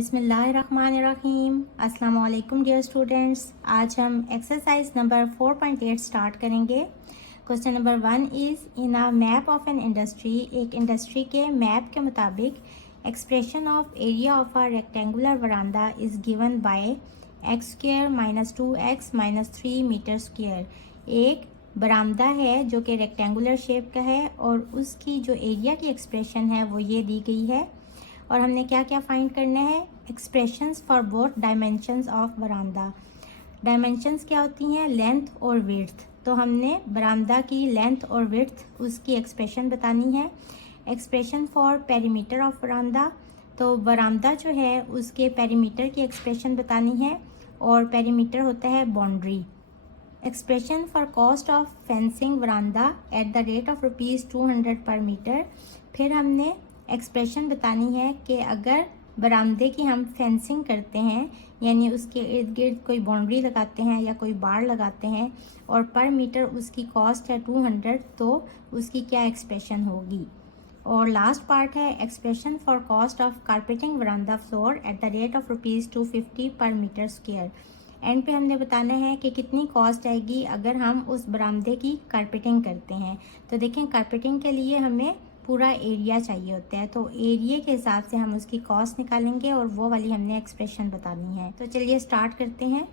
बिस्मिल्लाहिर्रहमानिर्रहीम। अस्सलाम वालेकुम डियर स्टूडेंट्स। आज हम एक्सरसाइज नंबर 4.8 स्टार्ट करेंगे। Question number 1 is in a map of an industry. एक इंडस्ट्री के मैप के मुताबिक expression of area of a rectangular verandah is given by x square minus 2x minus 3 metre square. एक बरामदा है जो कि रेक्टेंगुलर शेप का है और उसकी जो एरिया की एक्सप्रेशन है वो ये दी गई है। और हमने क्या क्या फाइंड करना है, expressions for both dimensions of बरामदा। डायमेंशंस क्या होती हैं, लेंथ और विड्थ। तो हमने बरामदा की लेंथ और विड्थ उसकी एक्सप्रेशन बतानी है। एक्सप्रेशन फॉर पेरीमीटर ऑफ बरामदा, तो बरामदा जो है उसके पेरीमीटर की एक्सप्रेशन बतानी है और पेरीमीटर होता है boundary. Expression for cost of fencing बरामदा eight the rate of ₹200 per metre. फिर हमने एक्सप्रेशन बतानी है कि अगर बरामदे की हम फेंसिंग करते हैं यानी उसके इर्द गिर्द कोई बाउंड्री लगाते हैं या कोई बाड़ लगाते हैं और पर मीटर उसकी कॉस्ट है 200, तो उसकी क्या एक्सप्रेशन होगी। और लास्ट पार्ट है expression for cost of carpeting baramda floor at the rate of ₹250 per metre square. And पे हमने बताना है कि कितनी कॉस्ट आएगी अगर हम उस बरामदे की कारपेटिंग करते हैं। तो देखें, कारपेटिंग के लिए हमें पूरा एरिया चाहिए होता है, तो एरिया के हिसाब से हम उसकी कॉस्ट निकालेंगे और वो वाली हमने एक्सप्रेशन बतानी है। तो चलिए स्टार्ट करते हैं।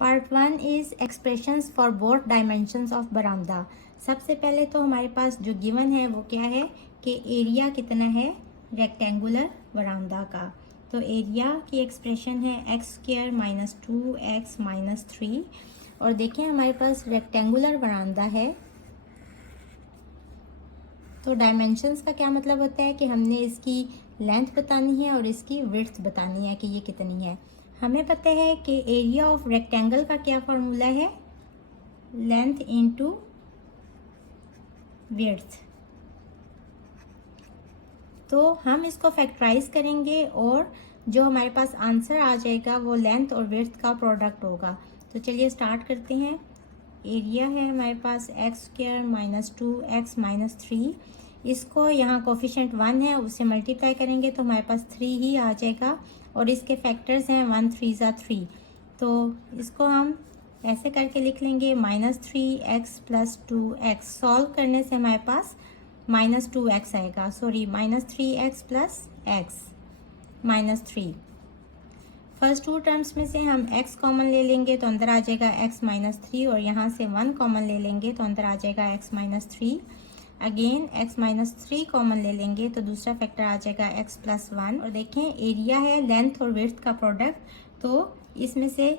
Part 1 is expressions for both dimensions of बरामदा। सबसे पहले तो हमारे पास जो गिवन है वो क्या है कि एरिया कितना है रेक्टेंगुलर बरामदा का। तो एरिया की एक्सप्रेशन है x square minus 2x minus 3। और देखें हमारे पास रेक्टेंगुलर बरामदा है, तो डायमेंशंस का क्या मतलब होता है कि हमने इसकी लेंथ बतानी है और इसकी विड्थ बतानी है कि ये कितनी है। हमें पता है कि एरिया ऑफ रेक्टेंगल का क्या फॉर्मूला है, लेंथ इनटू विड्थ। तो हम इसको फैक्टराइज करेंगे और जो हमारे पास आंसर आ जाएगा वो लेंथ और विड्थ का प्रोडक्ट होगा। तो चलिए स्टार्ट करते हैं। एरिया है हमारे पास x square minus 2x minus 3। इसको यहाँ कोफिशिएंट 1 है उससे मल्टीप्लाई करेंगे तो हमारे पास 3 ही आ जाएगा और इसके फैक्टर्स हैं 1 3 ज़ा 3। तो इसको हम ऐसे करके लिख लेंगे minus 3x plus 2x। Solve करने से हमारे पास माइनस 2x आएगा, sorry minus 3x plus x minus 3। First two terms में से हम x कॉमन ले लेंगे तो अंदर आ जाएगा x माइनस 3 और यहाँ से 1 कॉमन ले लेंगे तो अंदर आ जाएगा x minus 3। Again x minus 3 common ले लेंगे तो दूसरा फैक्टर आ जाएगा x प्लस 1। और देखें एरिया है लेंथ और विड्थ का प्रोडक्ट, तो इसमें से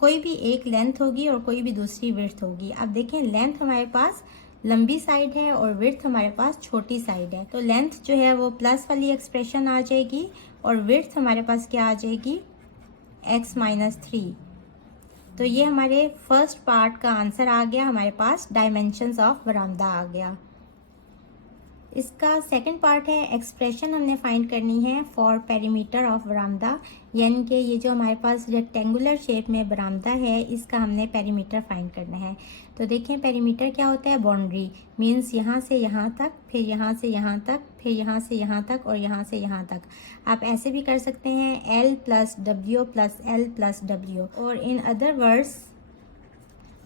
कोई भी एक लेंथ होगी और कोई भी दूसरी विड्थ होगी। अब देखें लेंथ हमारे पास लंबी साइड है और विड्थ हमारे पास छोटी साइड है, तो लेंथ जो है वो प्लस वाली एक्सप्रेशन आ जाएगी और विड्थ हमारे पास क्या आ जाएगी x माइनस 3। तो ये हमारे फर्स्ट पार्ट का आंसर आ गया, हमारे पास डायमेंशंस ऑफ बरामदा आ गया। इसका सेकंड पार्ट है एक्सप्रेशन हमने फाइंड करनी है फॉर पेरीमीटर ऑफ बरामदा, यानी कि ये जो हमारे पास रेक्टेंगुलर शेप में बरामदा है इसका हमने पेरीमीटर फाइंड करना है। तो देखें पेरीमीटर क्या होता है, बाउंड्री मीन्स यहाँ से यहाँ तक, फिर यहाँ से यहाँ तक, फिर यहाँ से यहाँ तक और यहाँ से यहाँ तक। आप ऐसे भी कर सकते हैं L plus W plus L plus W। और इन अदर वर्ड्स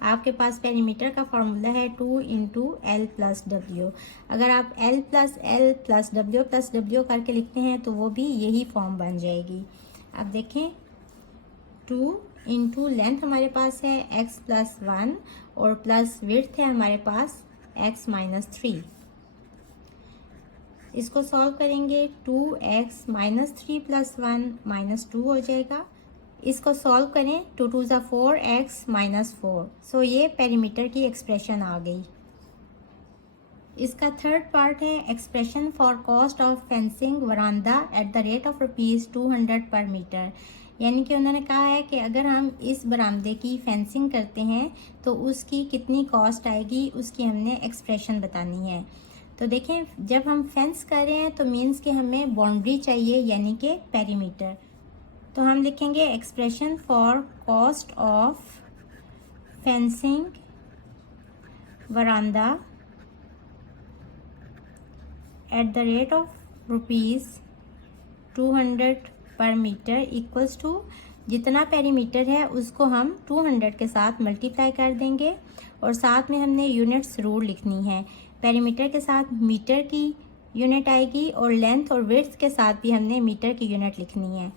आपके पास पेरीमीटर का फॉर्मूला है 2 इंटू एल प्लस डब्ल्यू। अगर आप L plus L plus W करके लिखते हैं तो वो भी यही फॉर्म बन जाएगी। अब देखें 2 इंटू लेंथ हमारे पास है x प्लस 1 और प्लस विड्थ है हमारे पास x माइनस 3। इसको सॉल्व करेंगे 2x माइनस 3 प्लस 1 माइनस 2 हो जाएगा। इसको सॉल्व करें 2 2 ज़ा 4x माइनस 4। सो ये पेरीमीटर की एक्सप्रेशन आ गई। इसका थर्ड पार्ट है expression for cost of fencing verandah at the rate of ₹200 per metre. यानी कि उन्होंने कहा है कि अगर हम इस बरामदे की फेंसिंग करते हैं तो उसकी कितनी कॉस्ट आएगी, उसकी हमने एक्सप्रेशन बतानी है। तो देखें जब हम फेंस कर रहे हैं तो मीन्स कि हमें बाउंड्री चाहिए यानी कि पेरीमीटर। तो हम लिखेंगे expression for cost of fencing verandah at the rate of ₹200 per metre equals to, जितना पेरीमीटर है उसको हम 200 के साथ मल्टीप्लाई कर देंगे और साथ में हमने यूनिट्स रूल लिखनी है। पेरीमीटर के साथ मीटर की यूनिट आएगी और लेंथ और विड्थ के साथ भी हमने मीटर की यूनिट लिखनी है।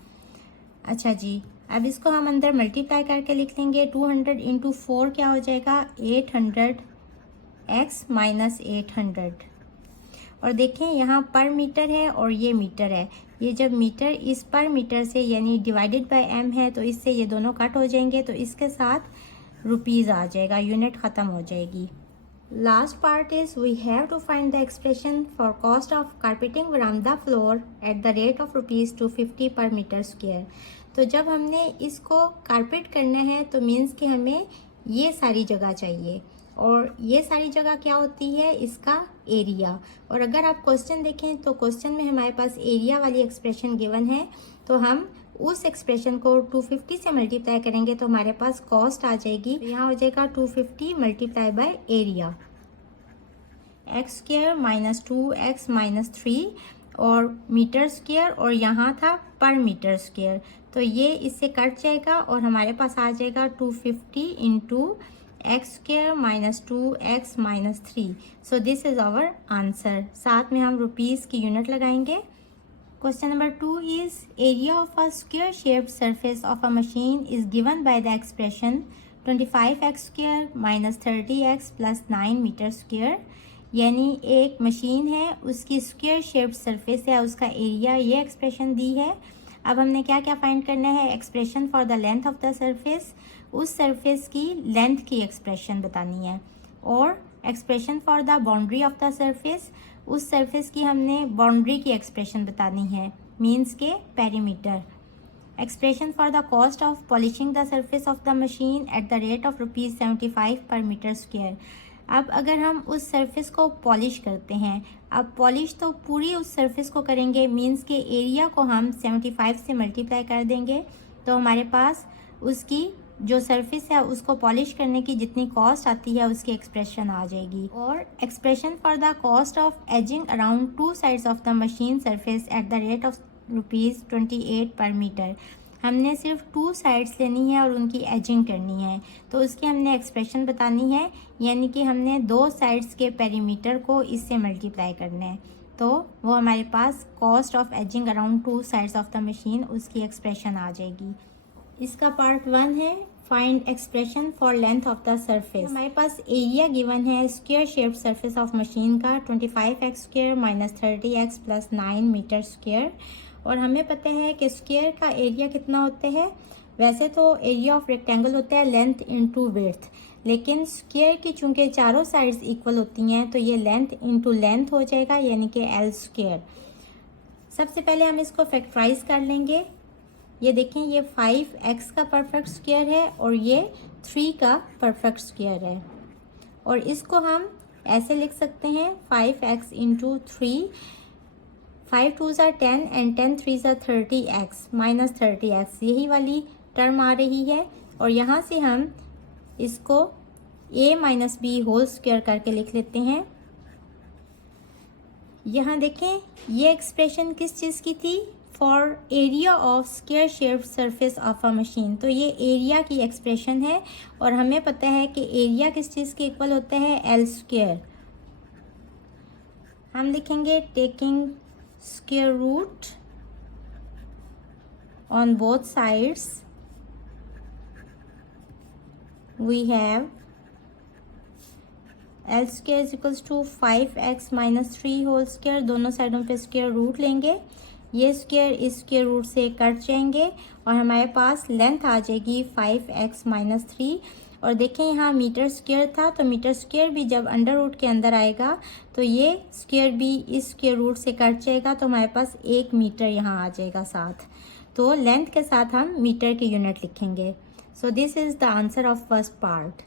अच्छा जी, अब इसको हम अंदर मल्टीप्लाई करके लिख लेंगे। 200 इंटू 4 क्या हो जाएगा, 800 x माइनस 800। और देखें यहाँ पर मीटर है और ये मीटर है, ये जब मीटर इस पर मीटर से यानी डिवाइडेड बाय m है तो इससे ये दोनों कट हो जाएंगे, तो इसके साथ रुपीज़ आ जाएगा, यूनिट ख़त्म हो जाएगी। Last part is we have to find the expression for cost of carpeting veranda floor at the rate of ₹250 per metre square. तो जब हमने इसको कारपेट करना है तो मीन्स कि हमें ये सारी जगह चाहिए, और ये सारी जगह क्या होती है, इसका एरिया। और अगर आप क्वेश्चन देखें तो क्वेश्चन में हमारे पास एरिया वाली एक्सप्रेशन गिवन है, तो हम उस एक्सप्रेशन को 250 से मल्टीप्लाई करेंगे तो हमारे पास कॉस्ट आ जाएगी। तो यहाँ हो जाएगा 250 multiply by area, x square minus 2x minus 3 और मीटर स्क्वायर, और यहाँ था पर मीटर स्क्वायर, तो ये इससे कट जाएगा और हमारे पास आ जाएगा 250 into x square minus 2x minus 3। So this is our answer. साथ में हम रुपीज़ की यूनिट लगाएंगे। Question number 2 is area of a square shaped surface of a machine is given by the expression 25x square minus 30x plus 9 metre square. यानी एक machine है, उसकी square shaped surface है, उसका एरिया ये expression दी है। अब हमने क्या क्या फाइंड करना है, expression for the length of the surface, उस सरफेस की लेंथ की एक्सप्रेशन बतानी है, और expression for the boundary of the surface, उस सरफेस की हमने बाउंड्री की एक्सप्रेशन बतानी है, मीन्स के perimeter. Expression for the cost of polishing the surface of the machine eight the rate of ₹75 पर मीटर स्क्वायर। अब अगर हम उस सरफेस को पॉलिश करते हैं, अब पॉलिश तो पूरी उस सरफेस को करेंगे, मीन्स के एरिया को हम 75 से मल्टीप्लाई कर देंगे, तो हमारे पास उसकी जो सरफेस है उसको पॉलिश करने की जितनी कॉस्ट आती है उसकी एक्सप्रेशन आ जाएगी। और expression for the cost of edging around 2 sides of the machine surface at the rate of ₹28 पर मीटर। हमने सिर्फ 2 साइड्स लेनी है और उनकी एजिंग करनी है, तो उसकी हमने एक्सप्रेशन बतानी है, यानी कि हमने 2 साइड्स के पेरीमीटर को इससे मल्टीप्लाई करना है, तो वो हमारे पास cost of edging around 2 sides of the machine उसकी एक्सप्रेशन आ जाएगी। इसका पार्ट 1 है find expression for length of the surface. हमारे पास एरिया गिवन है square shaped surface of machine का 25x square minus 30x plus 9 metre square, और हमें पता है कि स्क्वायर का एरिया कितना होता है। वैसे तो एरिया ऑफ रेक्टेंगल होता है लेंथ इंटू विड्थ, लेकिन स्क्वायर की चूंकि चारों साइड्स इक्वल होती हैं तो ये लेंथ इंटू लेंथ हो जाएगा, यानी कि L स्क्वायर। सबसे पहले हम इसको फैक्टराइज कर लेंगे। ये देखें, ये 5x का परफेक्ट स्क्वायर है और ये 3 का परफेक्ट स्क्वायर है, और इसको हम ऐसे लिख सकते हैं 5x into 3, 5 2s are 10 and 10 3s are 30x minus 30x, यही वाली टर्म आ रही है। और यहाँ से हम इसको a minus b whole square करके लिख लेते हैं। यहाँ देखें, ये एक्सप्रेशन किस चीज़ की थी, for area of square shaped surface of a machine. तो ये एरिया की एक्सप्रेशन है, और हमें पता है कि एरिया किस चीज़ के इक्वल होता है, L स्क्वायर। हम लिखेंगे taking square root on both sides we have L square is equals to 5x minus 3 whole square. दोनों साइडों पे स्क्वायर रूट लेंगे, ये स्क्वायर इस स्क्वायर रूट से कट जाएंगे और हमारे पास लेंथ आ जाएगी 5x माइनस 3। और देखें, यहाँ मीटर स्क्वायर था, तो मीटर स्क्वायर भी जब अंडर रूट के अंदर आएगा तो ये स्क्वायर भी इस स्क्वायर रूट से कट जाएगा, तो हमारे पास 1 मीटर यहाँ आ जाएगा साथ। तो लेंथ के साथ हम मीटर की यूनिट लिखेंगे। सो this is the answer of first part.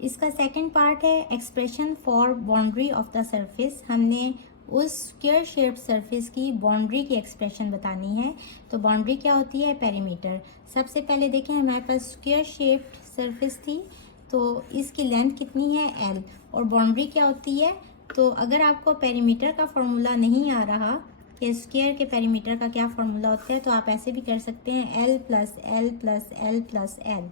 इसका सेकंड पार्ट है expression for boundary of the surface. हमने उस स्क्वायर शेप्ड सरफेस की बाउंड्री की एक्सप्रेशन बतानी है। तो बाउंड्री क्या होती है, पेरीमीटर। सबसे पहले देखें, हमारे पास स्क्वायर शेप्ड सरफेस थी, तो इसकी लेंथ कितनी है, L, और बाउंड्री क्या होती है। तो अगर आपको पेरीमीटर का फॉर्मूला नहीं आ रहा कि स्क्वायर के पेरीमीटर का क्या फॉर्मूला होता है, तो आप ऐसे भी कर सकते हैं L plus L plus L plus L,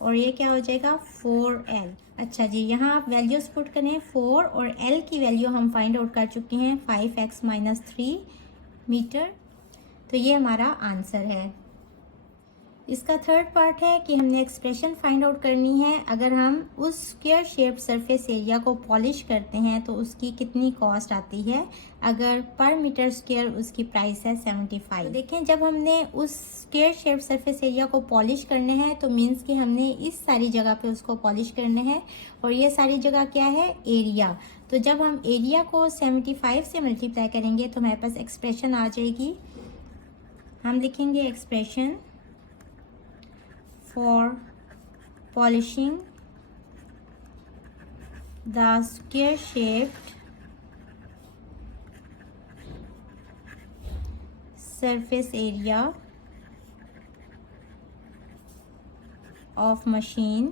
और ये क्या हो जाएगा 4L। अच्छा जी, यहाँ आप वैल्यूज पुट करें। 4 और L की वैल्यू हम फाइंड आउट कर चुके हैं 5x माइनस 3 मीटर, तो ये हमारा आंसर है। इसका थर्ड पार्ट है कि हमने एक्सप्रेशन फाइंड आउट करनी है। अगर हम उस स्क्वायर शेप्ड सरफेस एरिया को पॉलिश करते हैं तो उसकी कितनी कॉस्ट आती है, अगर पर मीटर स्क्वायर उसकी प्राइस है 75। तो देखें, जब हमने उस स्क्वायर शेप्ड सरफेस एरिया को पॉलिश करने हैं तो मीन्स कि हमने इस सारी जगह पे उसको पॉलिश करने हैं, और ये सारी जगह क्या है, एरिया। तो जब हम एरिया को 75 से मल्टीप्लाई करेंगे तो हमारे पास एक्सप्रेशन आ जाएगी। हम लिखेंगे expression for polishing the square shaped surface area of machine,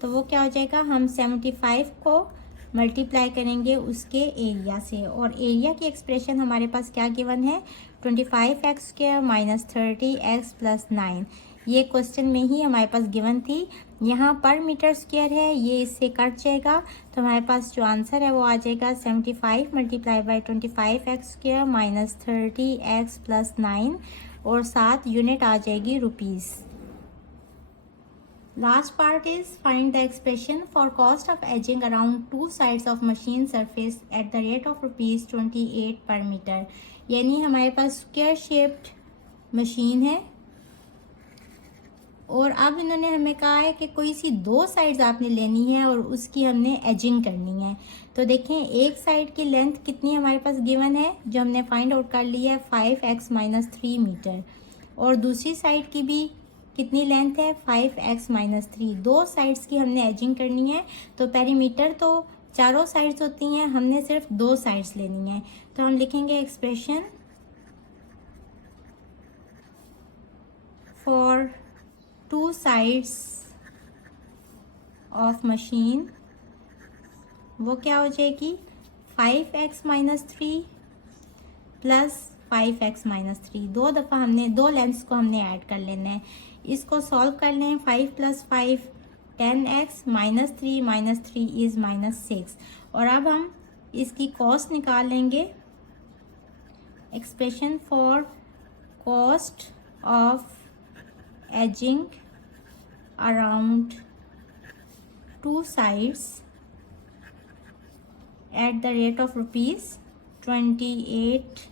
तो वो क्या हो जाएगा, हम 75 को मल्टीप्लाई करेंगे उसके एरिया से, और एरिया की एक्सप्रेशन हमारे पास क्या गिवन है, 25x square minus 30x plus 9। ये क्वेश्चन में ही हमारे पास गिवन थी। यहाँ पर मीटर स्क्वायर है, ये इससे कट जाएगा, तो हमारे पास जो आंसर है वो आ जाएगा 75 multiply by 25x square minus 30x plus 9, और साथ यूनिट आ जाएगी rupees. Last part is find the expression for cost of edging around two sides of machine surface at the rate of rupees 28 per meter। यानी हमारे पास square shaped machine है, और अब इन्होंने हमें कहा है कि कोई सी दो साइड्स आपने लेनी है और उसकी हमने एजिंग करनी है। तो देखें, एक साइड की लेंथ कितनी हमारे पास गिवन है, जो हमने फाइंड आउट कर ली है 5x माइनस 3 मीटर, और दूसरी साइड की भी कितनी लेंथ है 5x माइनस 3। दो साइड्स की हमने एजिंग करनी है, तो पेरीमीटर तो चारों साइड्स होती हैं, हमने सिर्फ दो साइड्स लेनी है। तो हम लिखेंगे expression for two sides of machine, वो क्या हो जाएगी 5x minus 3 plus 5x minus 3। दो दफ़ा हमने दो लेंथ्स को हमने ऐड कर लेना है। इसको सॉल्व कर लें, 5 plus 5 10x minus 3 is minus 6, और अब हम इसकी कॉस्ट निकाल लेंगे। Expression for cost of edging around two sides eight the rate of rupees 28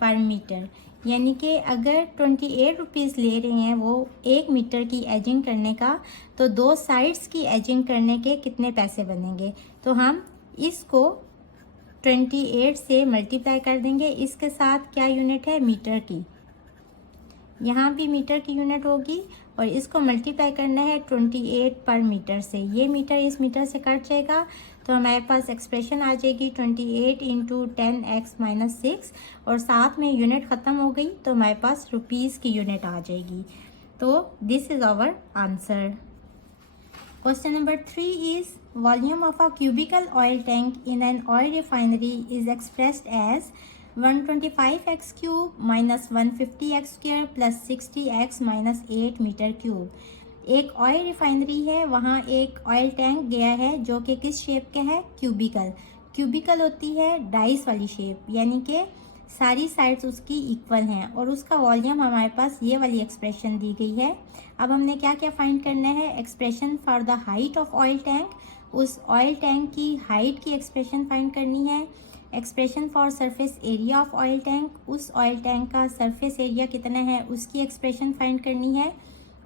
पर मीटर, यानी कि अगर 28 रुपीज़ ले रहे हैं वो 1 मीटर की एजिंग करने का, तो दो साइड्स की एजिंग करने के कितने पैसे बनेंगे। तो हम इसको 28 से मल्टीप्लाई कर देंगे। इसके साथ क्या यूनिट है, मीटर की, यहाँ भी मीटर की यूनिट होगी, और इसको मल्टीप्लाई करना है 28 पर मीटर से। ये मीटर इस मीटर से कट जाएगा, तो हमारे पास एक्सप्रेशन आ जाएगी 28 इंटू 10x माइनस 6, और साथ में यूनिट ख़त्म हो गई तो हमारे पास रुपीज़ की यूनिट आ जाएगी। तो this is our answer. Question number 3 is volume of a cubical oil tank in an oil refinery is expressed as 125x cube minus 150x square plus 60x minus 8 metre cube. एक oil refinery है, वहाँ एक oil tank गया है जो कि किस shape का है, क्यूबिकल। क्यूबिकल होती है डाइस वाली शेप, यानी कि सारी साइड्स उसकी इक्वल हैं, और उसका वॉल्यूम हमारे पास ये वाली एक्सप्रेशन दी गई है। अब हमने क्या क्या फाइंड करना है, expression for the height of oil tank, उस ऑयल टैंक की हाइट की एक्सप्रेशन फाइंड करनी है। Expression for surface area of oil tank, उस ऑयल टैंक का सरफेस एरिया कितना है उसकी एक्सप्रेशन फाइंड करनी है।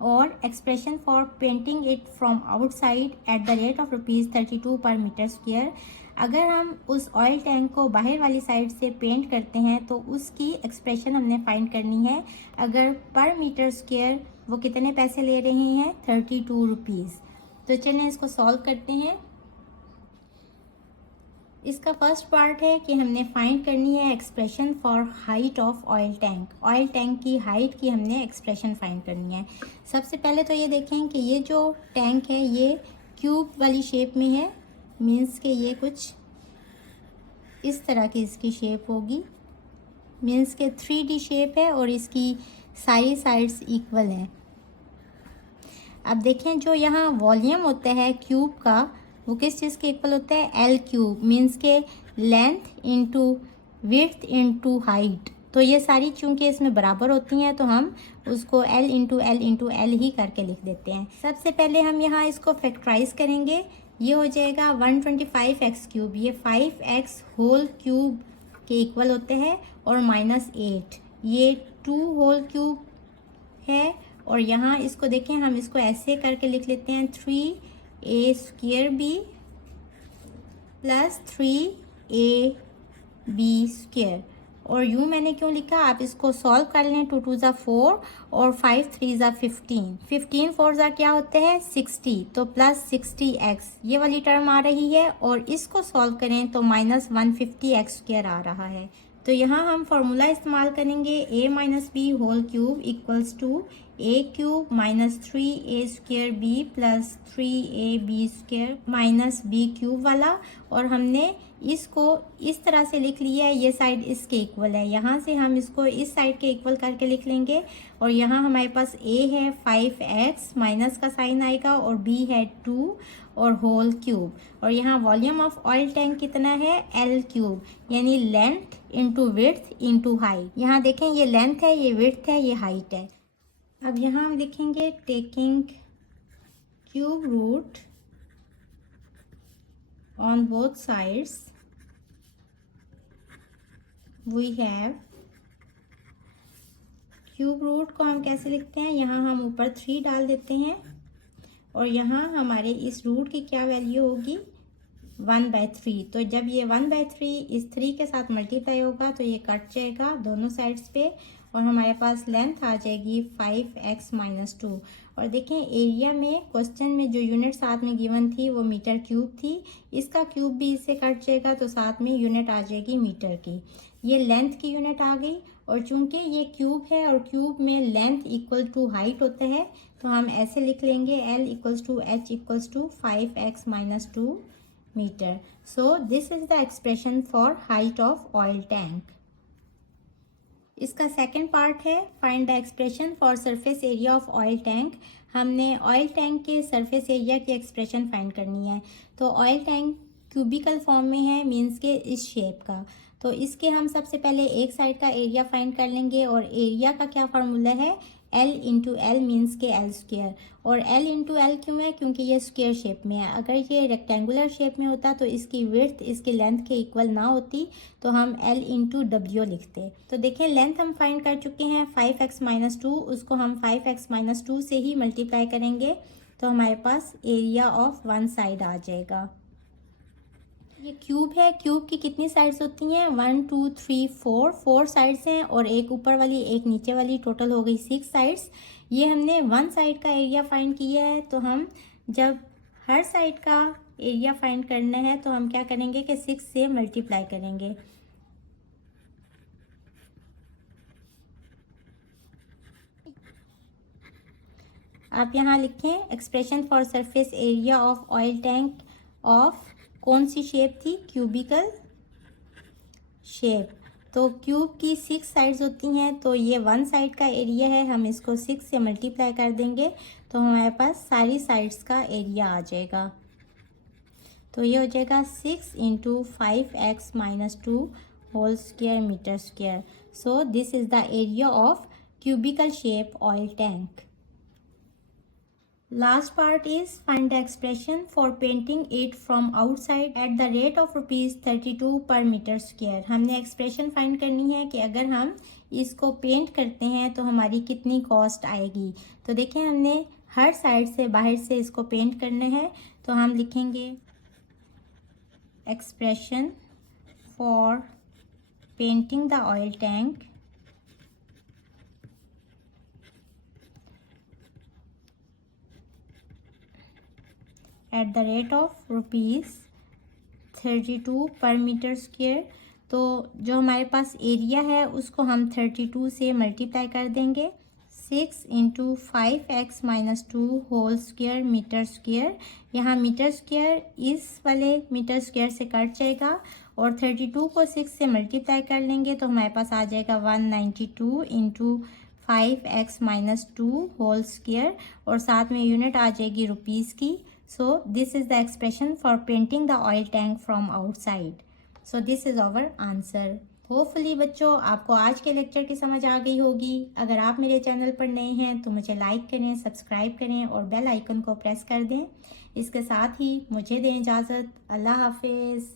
और expression for painting it from outside eight the rate of rupees 32 पर मीटर स्क्वायर। अगर हम उस ऑयल टैंक को बाहर वाली साइड से पेंट करते हैं तो उसकी एक्सप्रेशन हमने फाइंड करनी है। अगर पर मीटर स्क्वायर वो कितने पैसे ले रहे हैं, 32 रुपीज़। तो चलिए इसको सॉल्व करते हैं। इसका फर्स्ट पार्ट है कि हमने फाइंड करनी है expression for height of oil tank. Oil tank की हाइट की हमने एक्सप्रेशन फाइंड करनी है। सबसे पहले तो ये देखें कि ये जो टैंक है ये क्यूब वाली शेप में है, मीन्स कि ये कुछ इस तरह की इसकी शेप होगी, मीन्स के 3D शेप है और इसकी सारी साइड्स इक्वल हैं। अब देखें जो यहाँ वॉल्यूम होता है क्यूब का वो किस चीज़ के इक्वल होता है, एल क्यूब, मीन्स के length into width into height. तो ये सारी चूंकि इसमें बराबर होती हैं तो हम उसको L इंटू एल ही करके लिख देते हैं। सबसे पहले हम यहाँ इसको फैक्टराइज करेंगे, ये हो जाएगा 125x क्यूब, ये 5x होल क्यूब के इक्वल होते हैं, और -8 ये 2 होल क्यूब है। और यहाँ इसको देखें, हम इसको ऐसे करके लिख लेते हैं 3a² b प्लस 3ab²। और यूँ मैंने क्यों लिखा, आप इसको सॉल्व कर लें। 2 2 ज़ा 4 और 5 3 ज़ा 15, 15 4 ज़ा क्या होते हैं 60, तो प्लस 60x ये वाली टर्म आ रही है, और इसको सॉल्व करें तो -150x² आ रहा है। तो यहाँ हम फॉर्मूला इस्तेमाल करेंगे a minus b whole cube equals to a cube minus 3a² b plus 3ab² minus b cube वाला। और हमने इसको इस तरह से लिख लिया है, ये साइड इसके इक्वल है, यहाँ से हम इसको इस साइड के इक्वल करके लिख लेंगे। और यहाँ हमारे पास a है 5x, माइनस का साइन आएगा, और b है 2 और होल क्यूब। और यहाँ वॉल्यूम ऑफ ऑयल टैंक कितना है, L क्यूब, यानी length into width into height. यहाँ देखें ये लेंथ है, ये विड्थ है, ये हाइट है। अब यहाँ हम लिखेंगे taking cube root on both sides we have, cube root को हम कैसे लिखते हैं, यहाँ हम ऊपर 3 डाल देते हैं, और यहाँ हमारे इस रूट की क्या वैल्यू होगी 1/3। तो जब ये 1/3 इस 3 के साथ मल्टीप्लाई होगा तो ये कट जाएगा दोनों साइड्स पे, और हमारे पास लेंथ आ जाएगी 5x माइनस 2। और देखें एरिया में क्वेश्चन में जो यूनिट साथ में गिवन थी वो मीटर क्यूब थी, इसका क्यूब भी इससे कट जाएगा तो साथ में यूनिट आ जाएगी मीटर की। ये लेंथ की यूनिट आ गई, और चूंकि ये क्यूब है और क्यूब में लेंथ इक्वल टू हाइट होता है तो हम ऐसे लिख लेंगे L equals to H equals to 5x minus 2 metre. So this is the expression for height of oil tank. इसका सेकंड पार्ट है find the expression for surface area of oil tank. हमने ऑयल टैंक के surface area की expression find करनी है। तो oil tank cubicle form में है, मीन्स के इस शेप का। तो इसके हम सबसे पहले एक साइड का एरिया फाइंड कर लेंगे, और एरिया का क्या फार्मूला है, L इंटू एल मीन्स के L²। और L इंटू एल क्यों है, क्योंकि ये स्क्वायर शेप में है। अगर ये रेक्टेंगुलर शेप में होता तो इसकी विड्थ इसकी लेंथ के इक्वल ना होती, तो हम L इंटू W लिखते। तो देखिए लेंथ हम फाइंड कर चुके हैं 5x माइनस 2, उसको हम 5x माइनस 2 से ही मल्टीप्लाई करेंगे तो हमारे पास एरिया ऑफ वन साइड आ जाएगा। ये क्यूब है, क्यूब की कितनी साइड्स होती हैं 1 2 3 4 साइड्स हैं, और एक ऊपर वाली एक नीचे वाली, टोटल हो गई 6 साइड्स। ये हमने वन साइड का एरिया फाइंड किया है, तो हम जब हर साइड का एरिया फाइंड करना है तो हम क्या करेंगे कि 6 से मल्टीप्लाई करेंगे। आप यहाँ लिखें expression for surface area of oil tank of कौन सी शेप थी, क्यूबिकल शेप। तो क्यूब की 6 साइड्स होती हैं, तो ये वन साइड का एरिया है, हम इसको 6 से मल्टीप्लाई कर देंगे तो हमारे पास सारी साइड्स का एरिया आ जाएगा। तो ये हो जाएगा 6 into 5x minus 2 whole square metre square. So this is the area of cubical shape oil tank. Last part is find the expression for painting it from outside at the rate of ₹32 per meter square। हमने expression find करनी है कि अगर हम इसको paint करते हैं तो हमारी कितनी कॉस्ट आएगी। तो देखें हमने हर साइड से बाहर से इसको पेंट करना है, तो हम लिखेंगे expression for painting the oil tank eight the rate of ₹32 पर मीटर स्क्वायर। तो जो हमारे पास एरिया है उसको हम 32 से मल्टीप्लाई कर देंगे। 6 into 5x minus 2 whole square metre square. यहाँ मीटर स्क्वायर इस वाले मीटर स्क्वायर से कट जाएगा, और 32 को 6 से मल्टीप्लाई कर लेंगे तो हमारे पास आ जाएगा 192 इंटू 5x-2 होल स्क्वायर और साथ में यूनिट आ जाएगी रुपीज़ की। So this is the expression for painting the oil tank from outside. So this is our answer. Hopefully बच्चों आपको आज के लेक्चर की समझ आ गई होगी। अगर आप मेरे चैनल पर नए हैं तो मुझे लाइक करें, सब्सक्राइब करें और बेल आइकन को प्रेस कर दें। इसके साथ ही मुझे दें इजाज़त। अल्लाह हाफिज़।